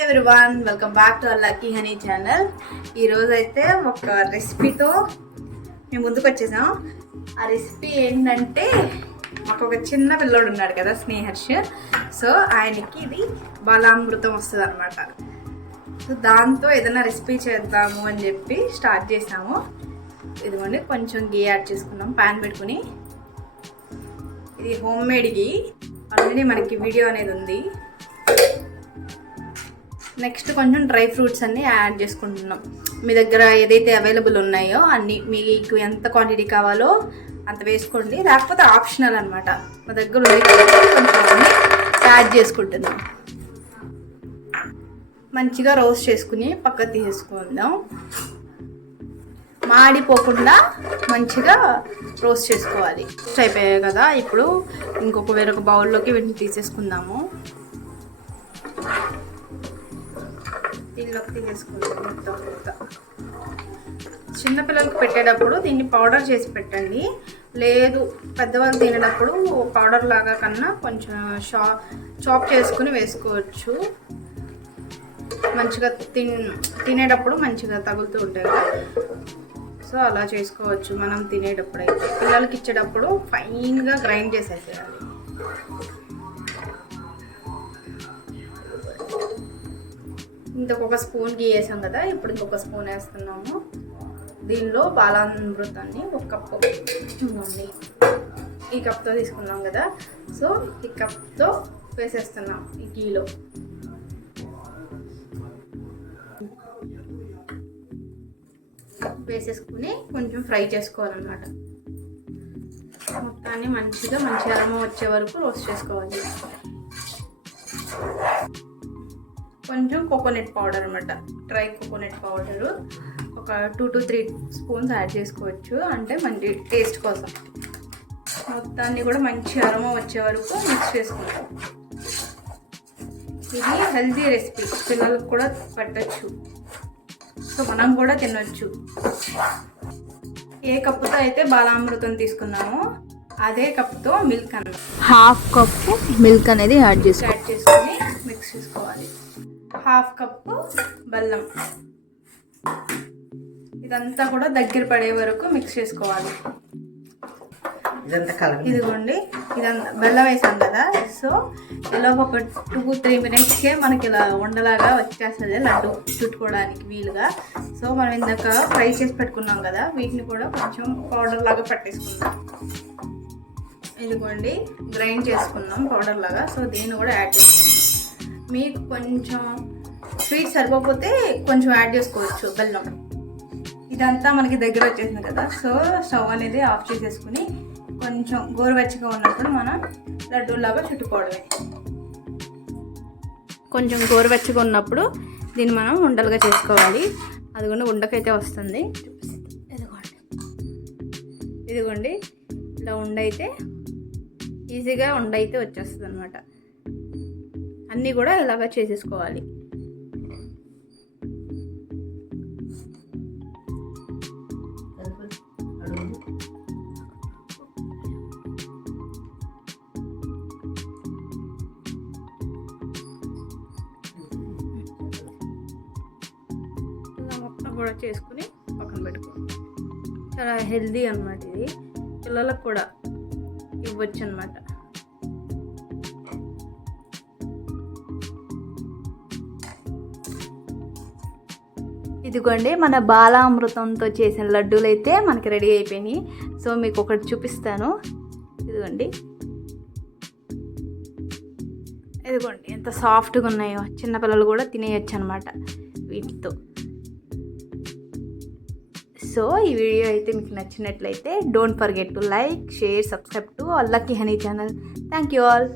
Everyone, welcome back to lucky honey channel. ఈరోజు అయితే ఒక రెసిపీతో మేము ముందుకు వచ్చేసాం. ఆ రెసిపీ ఏంటంటే, మాకు ఒక చిన్న పిల్లోడు ఉన్నాడు కదా, స్నేహర్ష్. సో ఆయనకి ఇది బాలామృతం వస్తుంది అనమాట. సో దాంతో ఏదైనా రెసిపీ చేద్దాము అని చెప్పి స్టార్ట్ చేసాము. ఇదిగోండి, కొంచెం గీ యాడ్ చేసుకున్నాం ప్యాన్ పెట్టుకుని. ఇది హోమ్ మేడ్ గీ, ఆల్రెడీ మనకి వీడియో అనేది ఉంది. నెక్స్ట్ కొంచెం డ్రై ఫ్రూట్స్ అన్నీ యాడ్ చేసుకుంటున్నాం. మీ దగ్గర ఏదైతే అవైలబుల్ ఉన్నాయో అన్నీ, మీకు ఎంత క్వాంటిటీ కావాలో అంత వేసుకోండి, లేకపోతే ఆప్షనల్ అనమాట. మా దగ్గర ఉంది కొంచెం యాడ్ చేసుకుంటున్నాం. మంచిగా రోస్ట్ చేసుకుని పక్కకు తీసేసుకుందాం. మాడిపోకుండా మంచిగా రోస్ట్ చేసుకోవాలి. అయిపోయాయి కదా, ఇప్పుడు వేరొక బౌల్లోకి వీటిని తీసేసుకుందాము. దీనిలోకి తీసేసుకుందాం మొత్తం. చిన్నపిల్లలకు పెట్టేటప్పుడు దీన్ని పౌడర్ చేసి పెట్టండి, లేదు పెద్దవాళ్ళు తినేటప్పుడు పౌడర్ లాగా కన్నా కొంచెం చాప్ చేసుకుని వేసుకోవచ్చు. మంచిగా తినేటప్పుడు మంచిగా తగులుతూ ఉంటాయి కదా, సో అలా చేసుకోవచ్చు. మనం తినేటప్పుడు అయితే పిల్లలకి ఇచ్చేటప్పుడు ఫైన్గా గ్రైండ్ చేసేసేయాలి. ఇంకొక స్పూన్ గీ వేసాం కదా, ఇప్పుడు ఇంకొక స్పూన్ వేస్తున్నాము. దీనిలో బాలామృతాన్ని ఒక కప్పు ఇవ్వండి. ఈ కప్తో తీసుకున్నాం కదా, సో ఈ కప్తో వేసేస్తున్నాం ఈ గీలో. వేసేసుకుని కొంచెం ఫ్రై చేసుకోవాలన్నమాట. మొత్తాన్ని మంచి అరమ వచ్చే వరకు రోస్ట్ చేసుకోవాలి. కొంచెం కోకోనట్ పౌడర్ అనమాట, డ్రై కోకోనట్ పౌడరు ఒక 2 to 3 స్పూన్స్ యాడ్ చేసుకోవచ్చు, అంటే మంచి టేస్ట్ కోసం. మొత్తాన్ని కూడా మంచి అరోమా వచ్చే వరకు మిక్స్ చేసుకుంటాం. ఇది హెల్తీ రెసిపీ, పిల్లలకు కూడా పెట్టచ్చు, సో మనం కూడా తినొచ్చు. ఏ కప్పుతో అయితే బాలామృతం తీసుకున్నామో అదే కప్తో మిల్క్ అన్నమాట, హాఫ్ కప్పు మిల్క్ అనేది యాడ్ చేసుకొని మిక్స్ చేసుకోవాలి. హాఫ్ కప్పు బెల్లం, ఇదంతా కూడా దగ్గర పడే వరకు మిక్స్ చేసుకోవాలి. ఇదిగోండి, ఇదంతా బెల్లం వేసాం కదా, సో ఇలా ఒక 2-3 మినిట్స్కే మనకి ఇలా ఉండలాగా వచ్చేస్తుంది, లడ్డు చుట్టుకోవడానికి వీలుగా. సో మనం ఇందాక ఫ్రై చేసి పెట్టుకున్నాం కదా, వీటిని కూడా కొంచెం పౌడర్ లాగా పట్టేసుకుందాం. ఇదిగోండి, గ్రైండ్ చేసుకున్నాం పౌడర్ లాగా. సో దీన్ని కూడా యాడ్ చేసుకుందాం. మీకు కొంచెం స్వీట్ సరిపోతే కొంచెం యాడ్ చేసుకోవచ్చు బెల్లం. ఇదంతా మనకి దగ్గర వచ్చేసింది కదా, సో స్టవ్ అనేది ఆఫ్ చేసేసుకుని కొంచెం గోరువెచ్చగా ఉన్నప్పుడు మనం లడ్డూలాగా చుట్టుకోవడమే. కొంచెం గోరువెచ్చగా ఉన్నప్పుడు దీన్ని మనం ఉండలుగా చేసుకోవాలి. అది కూడా ఉండకైతే వస్తుంది. ఇదిగోండి, ఇలా ఉండైతే ఈజీగా ఉండైతే వచ్చేస్తుంది అనమాట. అన్నీ కూడా ఇలాగా చేసేసుకోవాలి. మొత్తం కూడా చేసుకుని పక్కన పెట్టుకోవాలి. చాలా హెల్దీ అన్నమాట. ఇది పిల్లలకు కూడా ఇవ్వచ్చు అన్నమాట. ఇదిగోండి, మన బాలామృతంతో చేసిన లడ్డూలు అయితే మనకి రెడీ అయిపోయినాయి. సో మీకు ఒకటి చూపిస్తాను. ఇదిగోండి ఎంత సాఫ్ట్గా ఉన్నాయో, చిన్నపిల్లలు కూడా తినేయచ్చు అనమాట వీటితో. సో ఈ వీడియో అయితే మీకు నచ్చినట్లయితే don't forget to like, share, subscribe to lucky honey channel. Thank you all.